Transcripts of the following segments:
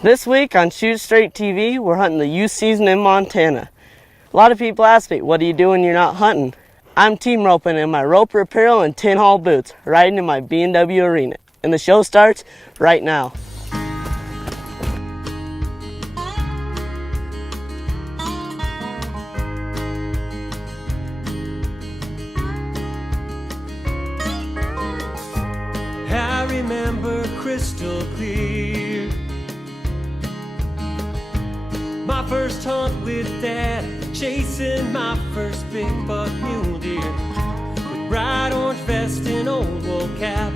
This week on Shoot Straight TV, we're hunting the youth season in Montana. A lot of people ask me, what do you do when you're not hunting? I'm team roping in my roper apparel and tin hull boots, riding in my B&W Arena. And the show starts right now. I remember crystal clear my first hunt with Dad, chasing my first big buck mule deer with bright orange vest and old wool cap,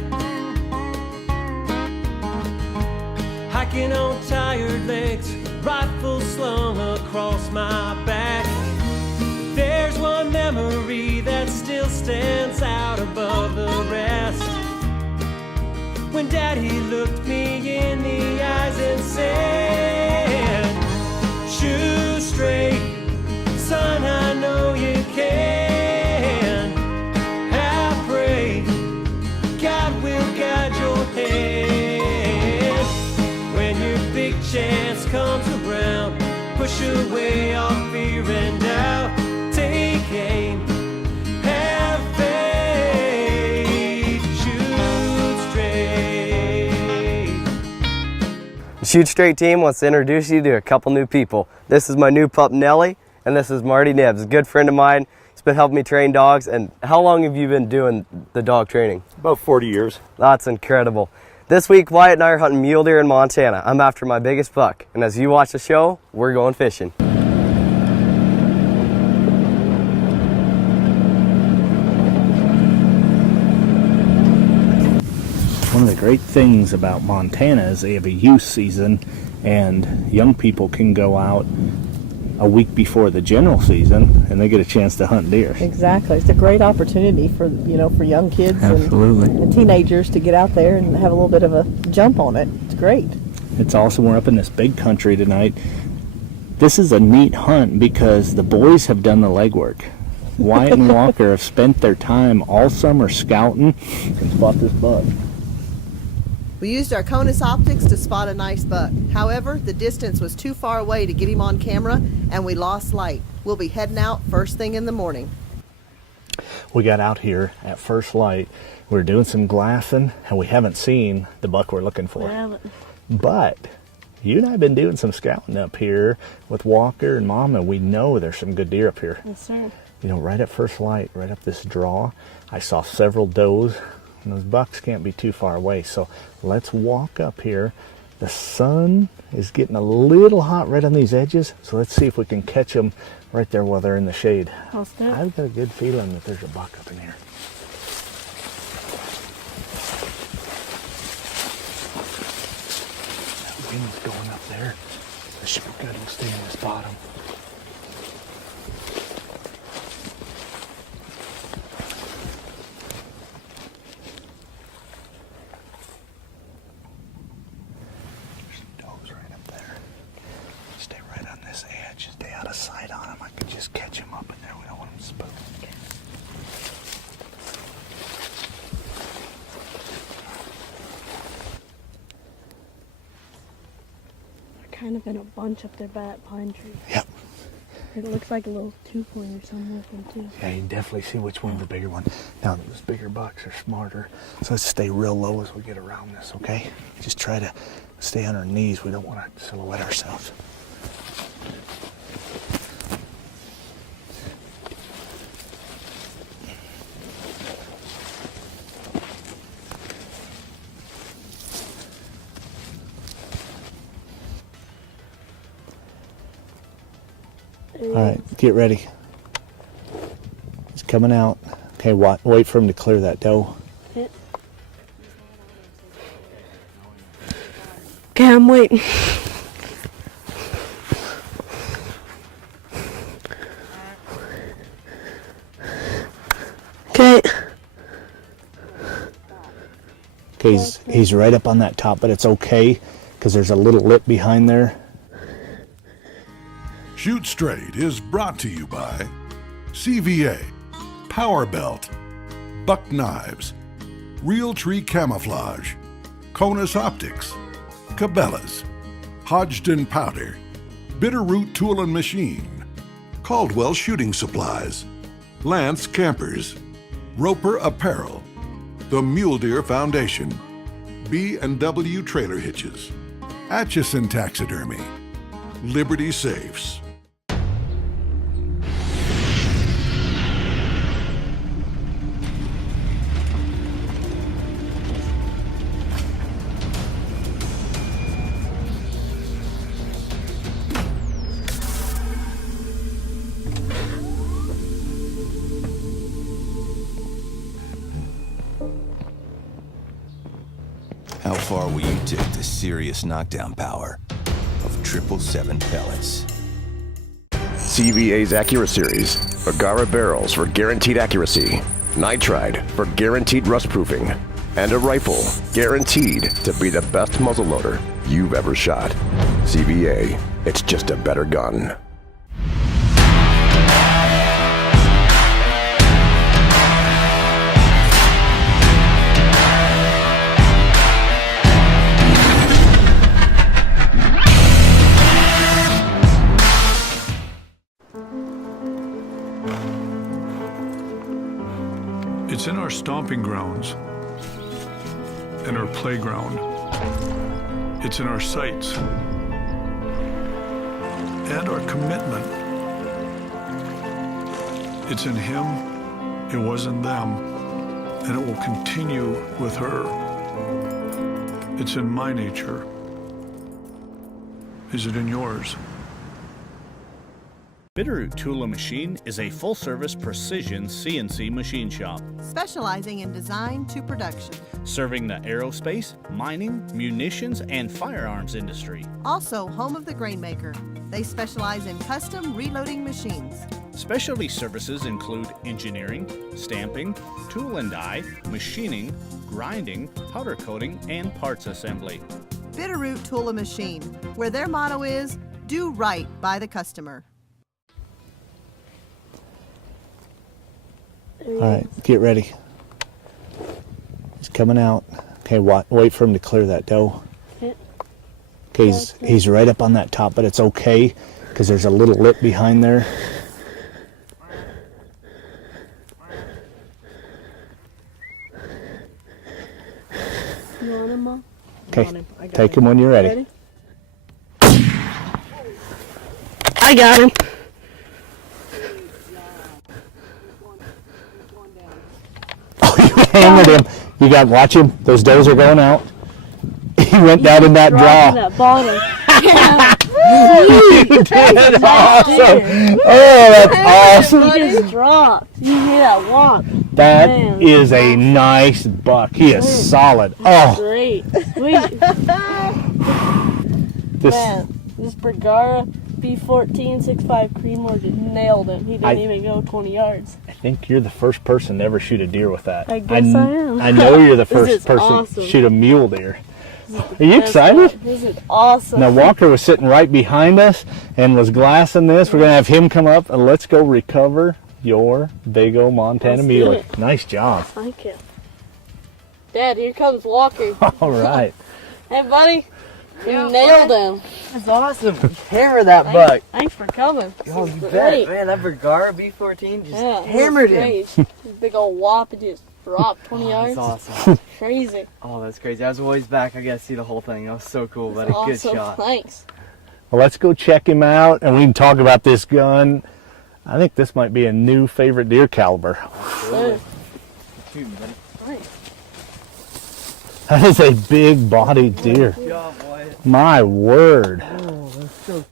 hiking on tired legs, rifle slung across my back. There's one memory that still stands out above the rest, when Daddy looked me in the eyes and said, "Shoot straight, son, I know you can. I pray God will guide your hand. When your big chance comes around, push away all fear and doubt. Take aim, have faith, shoot straight." The Shoot Straight team wants to introduce you to a couple new people. This is my new pup Nellie, and this is Marty Nibbs, a good friend of mine. He's been helping me train dogs. And how long have you been doing the dog training? About 40 years. That's incredible. This week, Wyatt and I are hunting mule deer in Montana. I'm after my biggest buck, and as you watch the show, we're going fishing. One of the great things about Montana is they have a youth season, and young people can go out a week before the general season and they get a chance to hunt deer. Exactly. It's a great opportunity for for young kids and teenagers to get out there and have a little bit of a jump on it. It's great. It's awesome. We're up in this big country tonight. This is a neat hunt because the boys have done the legwork. Wyatt and Walker have spent their time all summer scouting and spot this buck. We used our CONUS optics to spot a nice buck. However, the distance was too far away to get him on camera, and we lost light. We'll be heading out first thing in the morning. We got out here at first light. We're doing some glassing, and we haven't seen the buck we're looking for. But you and I have been doing some scouting up here with Walker and Mom, and we know there's some good deer up here. Yes, sir. You know, right at first light, right up this draw, I saw several does, and those bucks can't be too far away. So let's walk up here. The sun is getting a little hot right on these edges, so let's see if we can catch them right there while they're in the shade. I've got a good feeling that there's a buck up in here. That wind's going up there. This should be good. We'll stay in this bottom. Stay out of sight on him. I could just catch him up in there. We don't want him spooked. They're kind of in a bunch up there by that pine tree. Yep. It looks like a little 2-pointer somewhere with them too. Yeah, you can definitely see which one's the bigger one. Now, those bigger bucks are smarter. So let's stay real low as we get around this, okay? Just try to stay on our knees. We don't want to silhouette ourselves. All right, get ready. He's coming out. Okay, wait for him to clear that doe. Okay, I'm waiting. Okay. Okay, he's right up on that top, but it's okay because there's a little lip behind there. Shoot Straight is brought to you by CVA, Power Belt, Buck Knives, Real Tree Camouflage, CONUS Optics, Cabela's, Hodgdon Powder, Bitterroot Tool and Machine, Caldwell Shooting Supplies, Lance Campers, Roper Apparel, the Mule Deer Foundation, B&W Trailer Hitches, Atchison Taxidermy, Liberty Safes. How far will you take the serious knockdown power of 777 pellets? CVA's AccuraSeries. Bergara barrels for guaranteed accuracy. Nitride for guaranteed rust proofing. And a rifle guaranteed to be the best muzzleloader you've ever shot. CVA, it's just a better gun. It's in our stomping grounds and our playground. It's in our sights and our commitment. It's in him, it was in them, and it will continue with her. It's in my nature. Is it in yours? Bitterroot Tool & Machine is a full-service precision CNC machine shop, Specializing in design to production. serving the aerospace, mining, munitions, and firearms industry. Also home of the Grainmaker. They specialize in custom reloading machines. Specialty services include engineering, stamping, tool and die, machining, grinding, powder coating, and parts assembly. Bitterroot Tool & Machine, where their motto is, do right by the customer. All right, get ready. He's coming out. Okay, wait for him to clear that dough. Okay, he's right up on that top, but it's okay because there's a little lip behind there. You want him, Mom? Okay, take him when you're ready. I got him. Hammered him. You got watch him. Those does are going out. He went down in that draw. That bottom. You did awesome. Oh, that's awesome. He just dropped. You hear that womp? That Man. is a nice buck. He is solid. Oh, Great. Sweet. this. Man, this Bergara B14 6.5 Creedmoor just nailed him. He didn't even go 20 yards. I think you're the first person to ever shoot a deer with that. I guess I am. I know you're the This first is person awesome. to shoot a mule deer. Are you excited? This is awesome. Now Walker was sitting right behind us and was glassing this. We're gonna have him come up and let's go recover your big old Montana Let's do muley. it. Nice job. Thank you. Dad, here comes Walker. All right. Hey, buddy. You nailed him. That's awesome. Hammer that buck. Thanks for coming. Oh, you Great. bet. Man, that Bergara B14 just Yeah, hammered him. This big old whop, it just dropped 20 yards. That's awesome. Crazy. Oh, that's crazy. I was a ways back. I got to see the whole thing. That was so cool, buddy. Good Awesome. shot. Thanks. Well, let's go check him out and we can talk about this gun. I think this might be a new favorite deer caliber. Good. Shoot, buddy. Nice. That is a big bodied deer. Good job, Wyatt. My word. Oh, that's so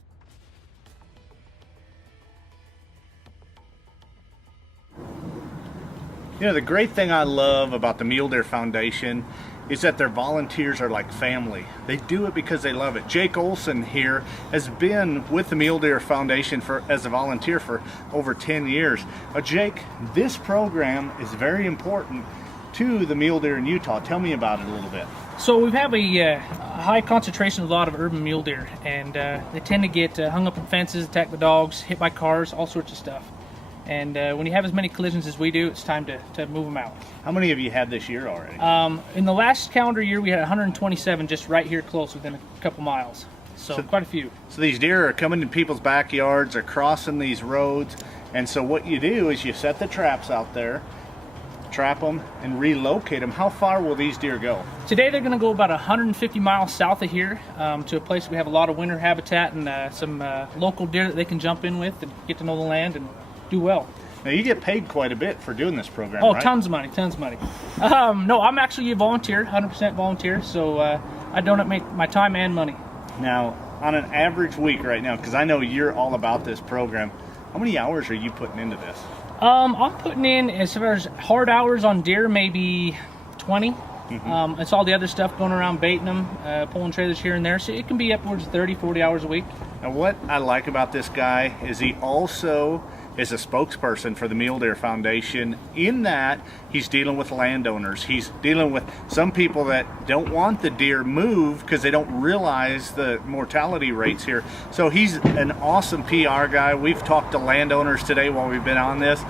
You know, the great thing I love about the Mule Deer Foundation is that their volunteers are like family. They do it because they love it. Jake Olson here has been with the Mule Deer Foundation as a volunteer for over 10 years. Jake, this program is very important to the mule deer in Utah. Tell me about it a little bit. So we have a high concentration of a lot of urban mule deer, and they tend to get hung up in fences, attack the dogs, hit by cars, all sorts of stuff. And when you have as many collisions as we do, it's time to move them out. How many have you had this year already? In the last calendar year, we had 127 just right here close, within a couple miles. So quite a few. So these deer are coming in people's backyards, are crossing these roads, and so what you do is you set the traps out there, trap them, and relocate them. How far will these deer go? Today they're going to go about 150 miles south of here to a place we have a lot of winter habitat and some local deer that they can jump in with and get to know the land and do well. Now you get paid quite a bit for doing this program, Oh, right? tons of money, tons of money. No, I'm actually a volunteer, 100% volunteer, so I donate my time and money. Now, on an average week right now, because I know you're all about this program, how many hours are you putting into this? I'm putting in, as far as hard hours on deer, maybe 20. It's all the other stuff going around baiting them, pulling trailers here and there, so it can be upwards of 30, 40 hours a week. Now, what I like about this guy is he also is a spokesperson for the Mule Deer Foundation, in that he's dealing with landowners. He's dealing with some people that don't want the deer moved because they don't realize the mortality rates here. So he's an awesome PR guy. We've talked to landowners today while we've been on this,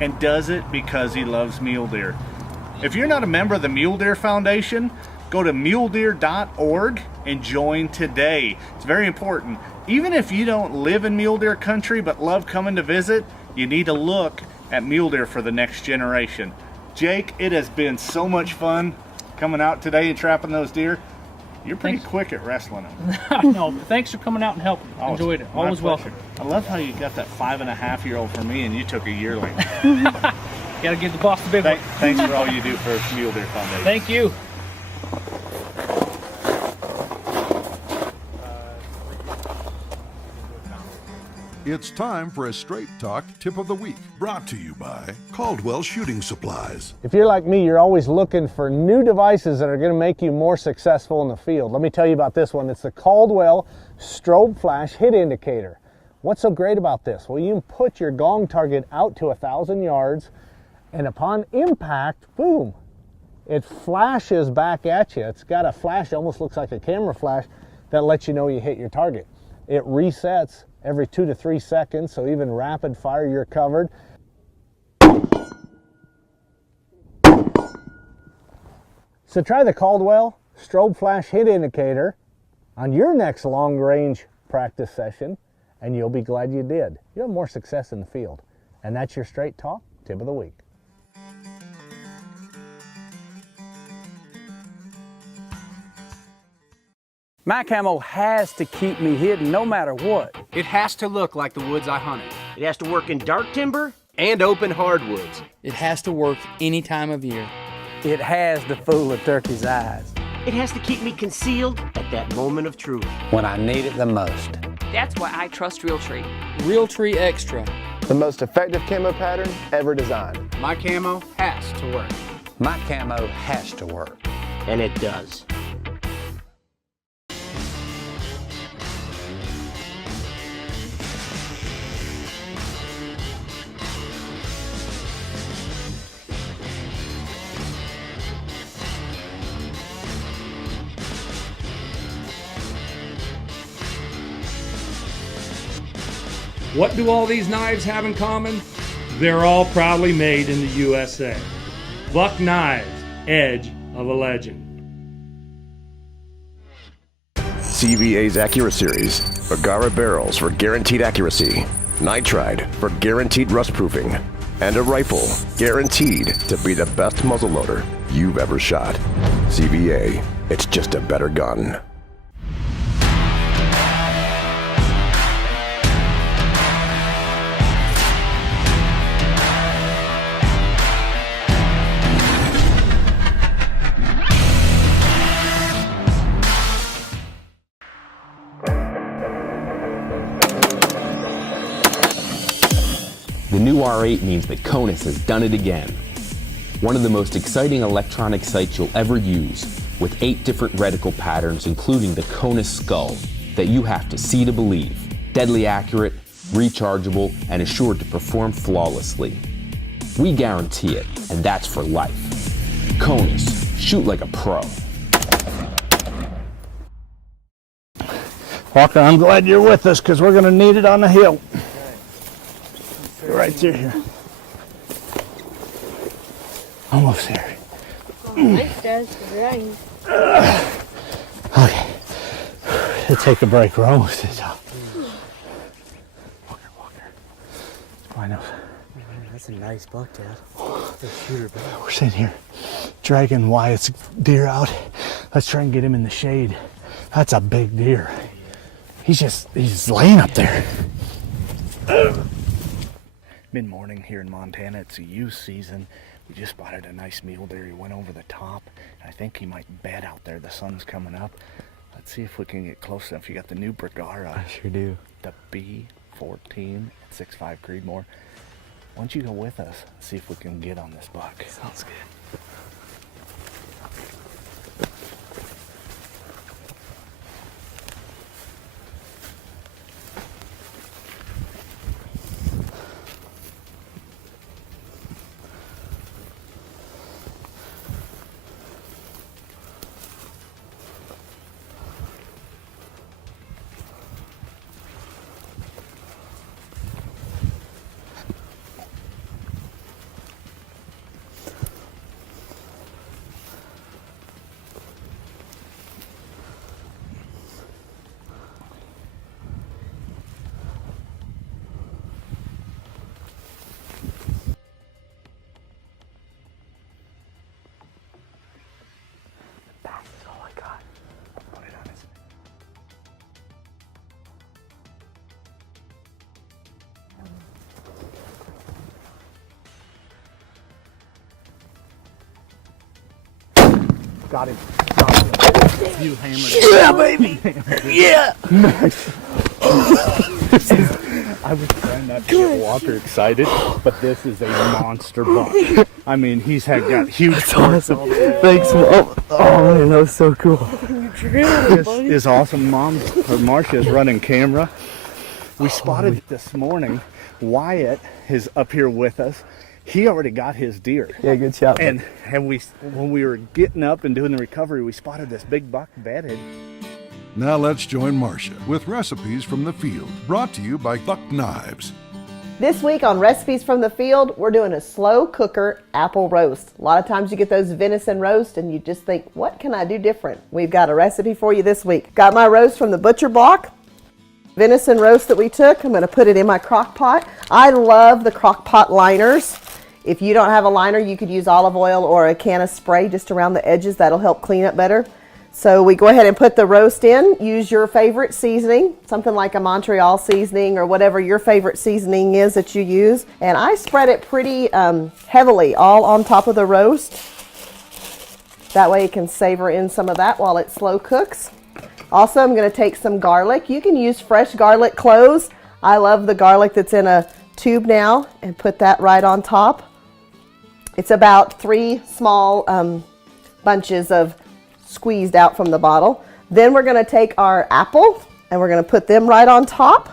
and does it because he loves mule deer. If you're not a member of the Mule Deer Foundation, go to muledeer.org and join today. It's very important. Even if you don't live in mule deer country but love coming to visit, you need to look at mule deer for the next generation. Jake, it has been so much fun coming out today and trapping those deer. You're pretty quick at wrestling them. No, but thanks for coming out and helping. Enjoyed it. Always welcome. I love how you got that 5.5-year-old for me and you took a yearling. Gotta give the boss the big one. Thanks for all you do for Mule Deer Foundation. Thank you. It's time for a Straight Talk Tip of the Week, brought to you by Caldwell Shooting Supplies. If you're like me, you're always looking for new devices that are going to make you more successful in the field. Let me tell you about this one. It's the Caldwell Strobe Flash Hit Indicator. What's so great about this? Well, you can put your gong target out to 1,000 yards, and upon impact, boom, it flashes back at you. It's got a flash that almost looks like a camera flash that lets you know you hit your target. It resets every 2 to 3 seconds, so even rapid fire, you're covered. So try the Caldwell Strobe Flash Hit Indicator on your next long range practice session, and you'll be glad you did. You'll have more success in the field. And that's your Straight Talk Tip of the Week. My camo has to keep me hidden no matter what. It has to look like the woods I hunted. It has to work in dark timber and open hardwoods. It has to work any time of year. It has to fool a turkey's eyes. It has to keep me concealed at that moment of truth. When I need it the most. That's why I trust Realtree. Realtree Extra. The most effective camo pattern ever designed. My camo has to work. My camo has to work. And it does. What do all these knives have in common? They're all proudly made in the USA. Buck Knives, edge of a legend. CVA's AccuraSeries. Agara barrels for guaranteed accuracy. Nitride for guaranteed rust proofing. And a rifle guaranteed to be the best muzzleloader you've ever shot. CVA, it's just a better gun. The new R8 means that Konus has done it again. One of the most exciting electronic sights you'll ever use, with 8 different reticle patterns including the Konus Skull that you have to see to believe. Deadly accurate, rechargeable, and assured to perform flawlessly. We guarantee it, and that's for life. Konus, shoot like a pro. Walker, I'm glad you're with us because we're going to need it on the hill. Right through here. Almost there. It does rain. Okay. to take a break. We're almost at top. Walker. I know. That's a nice buck, Dad. That's a shooter buck. We're sitting here dragging Wyatt's deer out. Let's try and get him in the shade. That's a big deer. He's just laying up there. Mid-morning here in Montana, it's a youth season. We just spotted a nice mule deer. He went over the top. I think he might bed out there. The sun's coming up. Let's see if we can get close enough. You got the new Bergara. I sure do. The B14 at 6.5 Creedmoor. Why don't you go with us, see if we can get on this buck. Sounds good. Got him. You hammered it. Yeah, baby. Yeah. Nice. I was trying not to get Walker excited, but this is a monster buck. I mean, he's got huge. That's awesome. Thanks, Mom. Oh man, that was so cool. This is awesome. Mom, or Marcia, is running camera. We spotted it this morning. Wyatt is up here with us. He already got his deer. Yeah, good shot. And when we were getting up and doing the recovery, we spotted this big buck bedded. Now let's join Marcia with recipes from the field, brought to you by Buck Knives. This week on Recipes from the Field, we're doing a slow cooker apple roast. A lot of times you get those venison roast and you just think, what can I do different? We've got a recipe for you this week. Got my roast from the butcher block. Venison roast that we took, I'm going to put it in my crock pot. I love the crock pot liners. If you don't have a liner, you could use olive oil or a can of spray just around the edges. That'll help clean up better. So we go ahead and put the roast in. Use your favorite seasoning, something like a Montreal seasoning or whatever your favorite seasoning is that you use. And I spread it pretty heavily all on top of the roast. That way it can savor in some of that while it slow cooks. Also, I'm going to take some garlic. You can use fresh garlic cloves. I love the garlic that's in a tube now, and put that right on top. It's about 3 small bunches of squeezed out from the bottle. Then we're going to take our apple and we're going to put them right on top.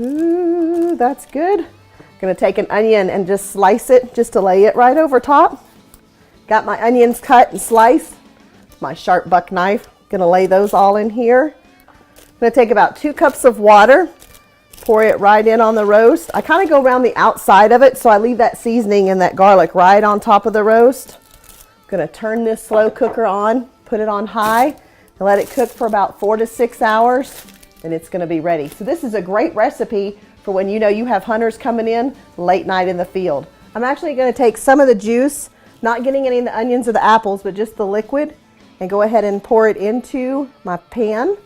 Ooh, that's good. Going to take an onion and just slice it just to lay it right over top. Got my onions cut and sliced. My sharp buck knife. Going to lay those all in here. I'm going to take about 2 cups of water. Pour it right in on the roast. I kind of go around the outside of it, so I leave that seasoning and that garlic right on top of the roast. Gonna turn this slow cooker on, put it on high, and let it cook for about 4 to 6 hours, and it's gonna be ready. So this is a great recipe for when you know you have hunters coming in late night in the field. I'm actually gonna take some of the juice, not getting any of the onions or the apples, but just the liquid, and go ahead and pour it into my pan.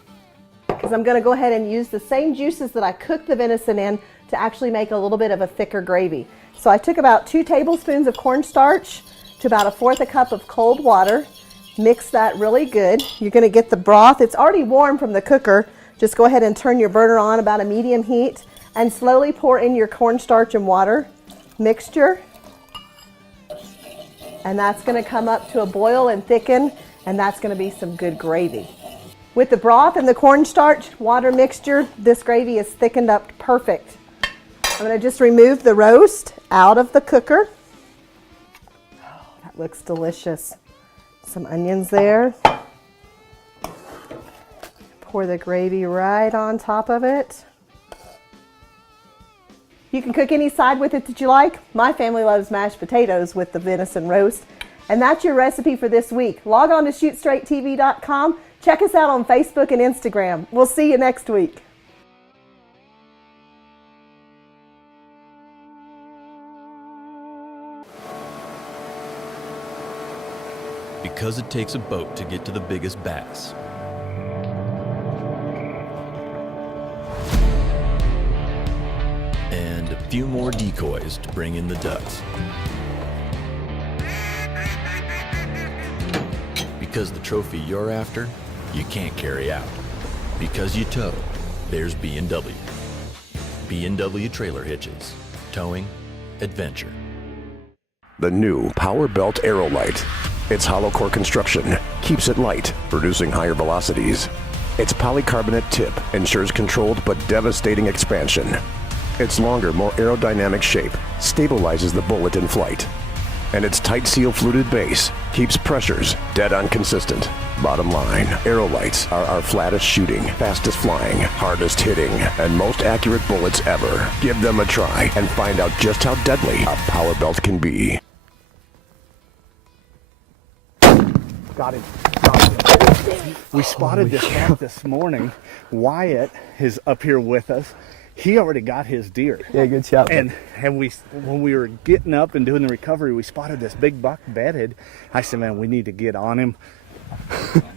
Because I'm going to go ahead and use the same juices that I cooked the venison in to actually make a little bit of a thicker gravy. So I took about 2 tablespoons of cornstarch to about 1/4 cup of cold water. Mix that really good. You're going to get the broth. It's already warm from the cooker. Just go ahead and turn your burner on about a medium heat and slowly pour in your cornstarch and water mixture. And that's going to come up to a boil and thicken, and that's going to be some good gravy. With the broth and the cornstarch water mixture, this gravy is thickened up perfect. I'm going to just remove the roast out of the cooker. Oh, that looks delicious. Some onions there. Pour the gravy right on top of it. You can cook any side with it that you like. My family loves mashed potatoes with the venison roast. And that's your recipe for this week. Log on to ShootStraightTV.com. Check us out on Facebook and Instagram. We'll see you next week. Because it takes a boat to get to the biggest bass. And a few more decoys to bring in the ducks. Because the trophy you're after, you can't carry out. Because you tow, there's B&W. B&W Trailer Hitches. Towing, adventure. The new Power Belt Aerolite. Its hollow core construction keeps it light, producing higher velocities. Its polycarbonate tip ensures controlled but devastating expansion. Its longer, more aerodynamic shape stabilizes the bullet in flight. And its tight seal fluted base keeps pressures dead on consistent. Bottom line, Aerolites are our flattest shooting, fastest flying, hardest hitting, and most accurate bullets ever. Give them a try and find out just how deadly a Power Belt can be. Got him. We spotted this buck this morning. Wyatt is up here with us. He already got his deer. Yeah, good shot. And we, when we were getting up and doing the recovery, we spotted this big buck bedded. I said, man, we need to get on him.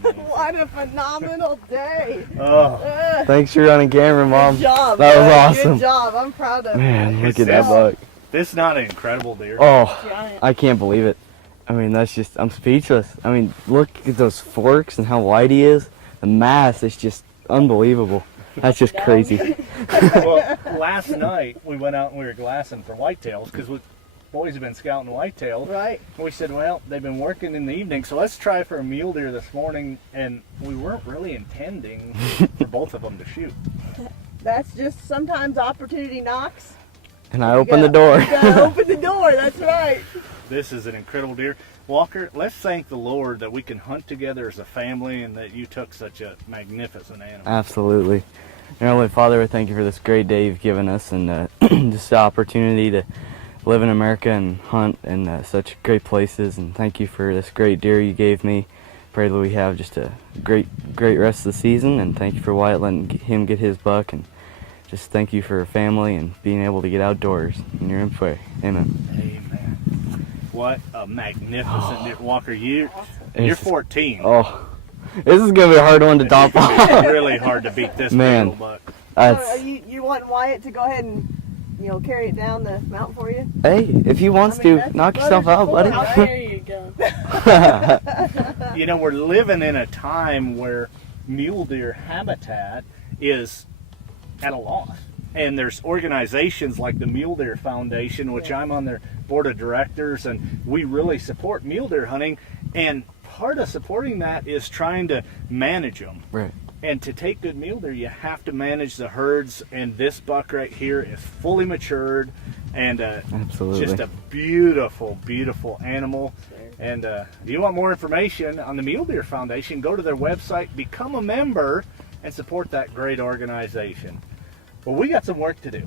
What a phenomenal day. Oh. Thanks for running camera, Mom. Good job. That was man. awesome. Good job. I'm proud of you. Man, look at that buck. This is not an incredible deer. Oh, I can't believe it. I mean, that's just, I'm speechless. I mean, look at those forks and how wide he is. The mass is just unbelievable. That's just crazy. Well, last night we went out and we were glassing for whitetails because we boys have been scouting whitetails. Right. And we said, well, they've been working in the evening, so let's try for a mule deer this morning. And we weren't really intending for both of them to shoot. That's just sometimes opportunity knocks. And I opened the door. You gotta open the door, that's right. This is an incredible deer. Walker, let's thank the Lord that we can hunt together as a family and that you took such a magnificent animal. Absolutely. Dear Heavenly Father, we thank you for this great day you've given us and just the opportunity to live in America and hunt in such great places. And thank you for this great deer you gave me. Pray that we have just a great rest of the season. And thank you for Wyatt letting him get his buck. And just thank you for family and being able to get outdoors. In your name, pray. Amen. Amen. What a magnificent deer. Walker, you're 14. Oh, this is going to be a hard one to top off. It's really hard to beat this Man, buck. You want Wyatt to go ahead and carry it down the mountain for you? Hey, if he wants to, knock yourself out, buddy. There you go. We're living in a time where mule deer habitat is at a loss. And there's organizations like the Mule Deer Foundation, which I'm on their board of directors, and we really support mule deer hunting. And part of supporting that is trying to manage them. Right. And to take good mule deer, you have to manage the herds. And this buck right here is fully matured and Absolutely. just a beautiful, beautiful animal. And if you want more information on the Mule Deer Foundation, go to their website, become a member, and support that great organization. Well, we got some work to do.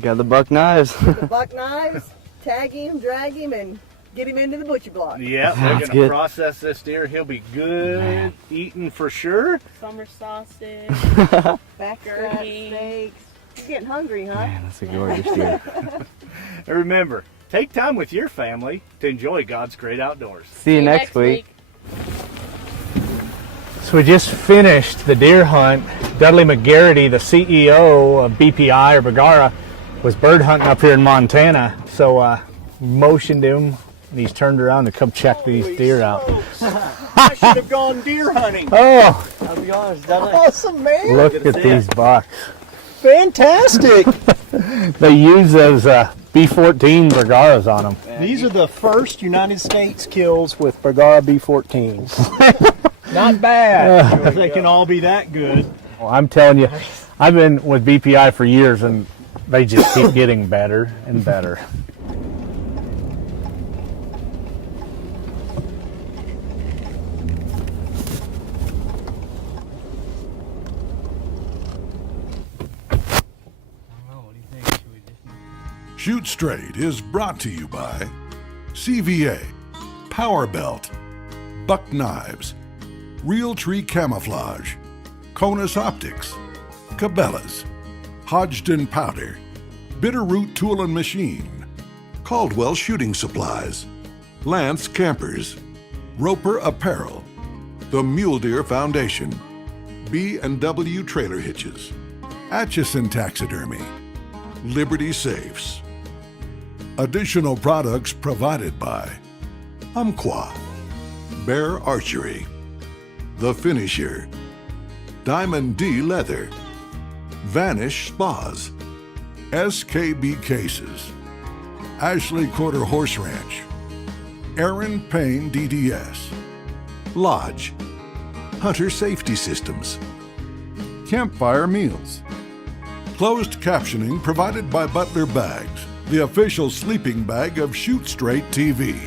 Got the buck knives. The buck knives, tag him, drag him, and get him into the butcher block. Yeah, we're going to process this deer. He'll be good eating for sure. Summer sausage, Backstrap steaks. You're getting hungry, huh? Man, that's a gorgeous deer. And remember, take time with your family to enjoy God's great outdoors. See you next week. So we just finished the deer hunt. Dudley McGarity, the CEO of BPI or Bergara, was bird hunting up here in Montana. So motioned him, and he's turned around to come check these deer out. I should have gone deer hunting. Oh, I'll be honest, Dudley. Awesome, man. look at these bucks. Fantastic. They use those B-14 Bergaras on them. These are the first United States kills with Bergara B-14s. Not bad. They can all be that good. Well, I'm telling you, I've been with BPI for years, and they just keep getting better and better. Shoot Straight is brought to you by CVA, Power Belt, Buck Knives, Realtree Camouflage, Conus Optics, Cabela's, Hodgdon Powder, Bitterroot Tool and Machine, Caldwell Shooting Supplies, Lance Campers, Roper Apparel, the Mule Deer Foundation, B&W Trailer Hitches, Atchison Taxidermy, Liberty Safes. Additional products provided by Umpqua, Bear Archery, The Finisher, Diamond D Leather, Vanish Spas, SKB Cases, Ashley Quarter Horse Ranch, Aaron Payne DDS, Lodge, Hunter Safety Systems, Campfire Meals. Closed captioning provided by Butler Bags, the official sleeping bag of Shoot Straight TV.